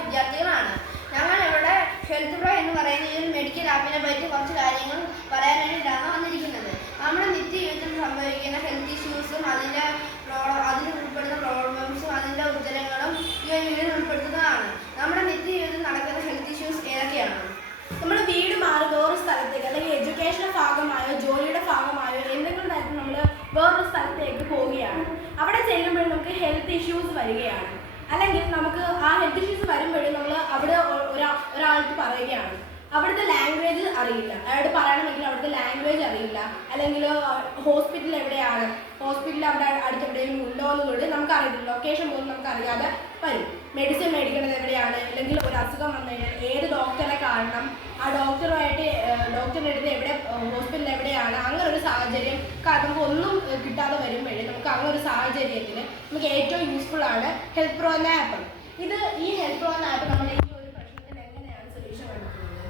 വിദ്യാർത്ഥികളാണ്. ഞങ്ങളിവിടെ health pro എന്ന് പറയുന്ന ഈ മെഡിക്കൽ ആപ്പിനെ പറ്റി കുറച്ച് കാര്യങ്ങൾ പറയാൻ വേണ്ടിയിട്ടാണ് വന്നിരിക്കുന്നത്. നമ്മുടെ നിത്യജീവിതത്തിൽ സംഭവിക്കുന്ന ഹെൽത്ത് ഇഷ്യൂസും അതിന് ഉൾപ്പെടുന്ന പ്രോബ്ലംസും അതിൻ്റെ ഉത്തരങ്ങളും ഈ ഒരു വീഡിയോയിൽ ഉൾപ്പെടുത്തുന്നതാണ്. നമ്മുടെ നിത്യജീവിതത്തിൽ നടക്കുന്ന ഹെൽത്ത് ഇഷ്യൂസ് ഏതൊക്കെയാണ്? നമ്മുടെ വീട് മാറി വേറൊരു സ്ഥലത്തേക്ക്, അല്ലെങ്കിൽ എഡ്യൂക്കേഷൻ്റെ ഭാഗമായോ ജോലിയുടെ ഭാഗമായോ എന്തെങ്കിലും തരത്തിൽ നമ്മൾ വേറൊരു സ്ഥലത്തേക്ക് പോവുകയാണ്. അവിടെ ചെല്ലുമ്പോൾ നമുക്ക് ഹെൽത്ത് ഇഷ്യൂസ് വരികയാണ്. അല്ലെങ്കിൽ നമുക്ക് ആ ഹെൽത്ത് ഇഷ്യൂസ് വരുമ്പോഴും നമ്മൾ അവിടെ ഒരാൾക്ക് പറയുകയാണ്, അവിടുത്തെ ലാംഗ്വേജ് അറിയില്ല, അയാളോട് പറയണമെങ്കിൽ അവിടുത്തെ ലാംഗ്വേജ് അറിയില്ല, അല്ലെങ്കിൽ ഹോസ്പിറ്റൽ എവിടെയാണ്, ഹോസ്പിറ്റൽ അവിടെ അടുത്തെവിടെയെങ്കിലും ഉണ്ടോ എന്നുള്ളത് നമുക്കറിയില്ല, ലൊക്കേഷൻ പോലും നമുക്കറിയാതെ വരും. മെഡിസിൻ മേടിക്കുന്നത് എവിടെയാണ്, അല്ലെങ്കിൽ ഒരു അസുഖം വന്നു കഴിഞ്ഞാൽ ഏത് ഡോക്ടറെ കാണണം, ആ ഡോക്ടറുടെ അടുത്ത് എവിടെ, ഹോസ്പിറ്റൽ എവിടെയാണ്, അങ്ങനെ ഒരു സാഹചര്യം നമുക്ക് ഒന്നും കിട്ടാതെ വരുമ്പോഴേ നമുക്ക് അങ്ങനെ ഒരു സാഹചര്യത്തിൽ നമുക്ക് ഏറ്റവും യൂസ്ഫുൾ ആണ് ഹെൽത്ത് പ്രോ എന്ന ആപ്പ്. ഈ ഹെൽത്ത് പ്രോ എന്ന ആപ്പ് നമ്മുടെ ഈ ഒരു പ്രശ്നത്തിന് എങ്ങനെയാണ് സൊല്യൂഷൻ കണ്ടെത്തുന്നത്?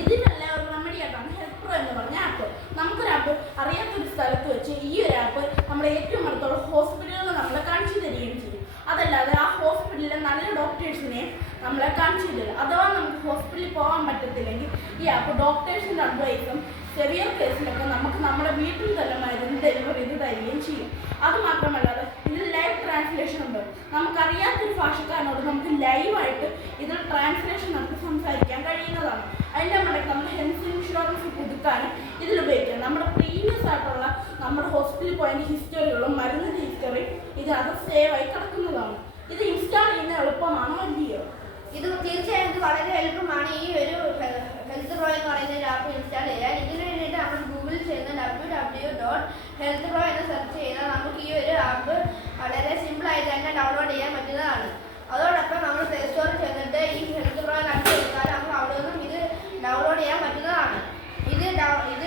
ഇതിനെല്ലാം ഒരു റെമഡി ആയിട്ടാണ് ഹെൽത്ത് പ്രോ എന്ന് പറഞ്ഞ ആപ്പ്. നമുക്കൊരു ആപ്പ് അറിയാത്തൊരു സ്ഥലത്ത് വെച്ച് ഈ ഒരു ആപ്പ് നമ്മുടെ ഏറ്റവും അടുത്തുള്ള ഹോസ്പിറ്റലുകൾ നമ്മളെ കാണിച്ചു തരികയും ചെയ്യും. അതല്ലാതെ ആ ഹോസ്പിറ്റലിലെ നല്ല ഡോക്ടേഴ്സിനെ നമ്മളെ കാണിച്ചു തരില്ല. അഥവാ നമുക്ക് ഹോസ്പിറ്റലിൽ പോകാൻ പറ്റത്തില്ലെങ്കിൽ ഈ ആപ്പ് ഡോക്ടേഴ്സിൻ്റെ അഡ്വൈസും ചെറിയ കേസിലൊക്കെ നമുക്ക് നമ്മുടെ വീട്ടിൽ തന്നെ മരുന്ന് ഡെലിവറി ചെയ്ത് തരികയും ചെയ്യും. അതുമാത്രമല്ലാതെ ഇതിൽ ലൈവ് ട്രാൻസ്ലേഷൻ ഉണ്ട്. നമുക്കറിയാത്തൊരു ഭാഷക്കാരനോട് നമുക്ക് ലൈവായിട്ട് ഇതിൽ ട്രാൻസ്ലേഷൻ നടത്തി സംസാരിക്കാൻ കഴിയുന്നതാണ്. അതിൻ്റെ മടക്ക് നമ്മുടെ ഹെൽത്ത് ഇൻഷുറൻസ് പുതുക്കാനും ഇതിൽ ഉപയോഗിക്കാം. നമ്മുടെ പ്രീവിയസ് ആയിട്ടുള്ള നമ്മുടെ ഹോസ്പിറ്റലിൽ പോയതിൻ്റെ ഹിസ്റ്ററികളും മരുന്നിൻ്റെ ഹിസ്റ്ററിയും ഇതിനകത്ത് സേവ് ആയി കിടക്കുന്നതാണ്. ഇത് ഇൻസ്റ്റാൾ ചെയ്യുന്ന എളുപ്പമാണ് വലിയ. ഇത് തീർച്ചയായും ഇത് വളരെ എളുപ്പമാണ് ഈ ഒരു ഹെൽത്ത് പ്രോ എന്ന് പറയുന്ന ഒരു ആപ്പ് ഇൻസ്റ്റാൾ ചെയ്യാൻ. ഇതിന് വേണ്ടിയിട്ട് നമ്മൾ ഗൂഗിളിൽ ചെയ്യുന്ന www.healthpro എന്ന് സെർച്ച് ചെയ്താൽ നമുക്ക് ഈ ഒരു ആപ്പ് വളരെ സിമ്പിളായിട്ട് തന്നെ ഡൗൺലോഡ് ചെയ്യാൻ പറ്റുന്നതാണ്. അതോടൊപ്പം നമ്മൾ പ്ലേ സ്റ്റോറിൽ ചെന്നിട്ട് ഈ ഹെൽത്ത് പ്രോ അടിച്ചു കൊടുത്താൽ നമുക്ക് അവിടെ നിന്നും ഇത് ഡൗൺലോഡ് ചെയ്യാൻ പറ്റുന്നതാണ്. ഇത്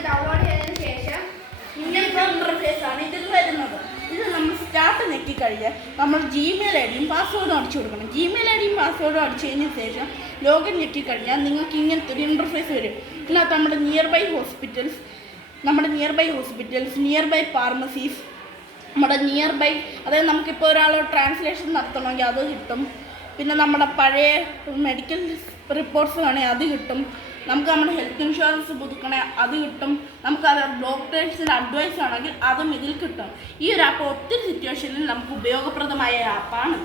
ഡൗൺലോഡ് ചെയ്തതിന് ശേഷം ഇങ്ങനത്തെ ഇന്റർഫേസ് ആണ് ഇതിൽ വരുന്നത്. ഇത് നമ്മൾ സ്റ്റാർട്ട് ഞെക്കിക്കഴിഞ്ഞാൽ നമ്മൾ ജിമെയിൽ ഐ ഡിയും പാസ്വേഡും അടിച്ചു കൊടുക്കണം. ജിമെയിൽ ഐ ഡിയും പാസ്വേഡും അടിച്ചു കഴിഞ്ഞ ശേഷം ലോഗിൻ ഞെക്കിക്കഴിഞ്ഞാൽ നിങ്ങൾക്ക് ഇങ്ങനത്തെ ഒരു ഇൻ്റർഫേസ് വരും. ഇതിനകത്ത് നമ്മുടെ nearby hospitals, nearby pharmacies, നമ്മുടെ നിയർ ബൈ, അതായത് നമുക്കിപ്പോൾ ഒരാളോട് ട്രാൻസ്ലേഷൻ നടത്തണമെങ്കിൽ അത് കിട്ടും. പിന്നെ നമ്മുടെ പഴയ മെഡിക്കൽ റിപ്പോർട്ട്സ് വേണമെങ്കിൽ അത് കിട്ടും. നമുക്ക് നമ്മുടെ ഹെൽത്ത് ഇൻഷുറൻസ് പുതുക്കണേ അത് കിട്ടും. നമുക്കത് ഡോക്ടേഴ്സിൻ്റെ അഡ്വൈസ് ആണെങ്കിൽ അതും ഇതിൽ കിട്ടും. ഈ ഒരു ആപ്പ് ഒത്തിരി സിറ്റുവേഷനിൽ നമുക്ക് ഉപയോഗപ്രദമായ ആപ്പാണ്.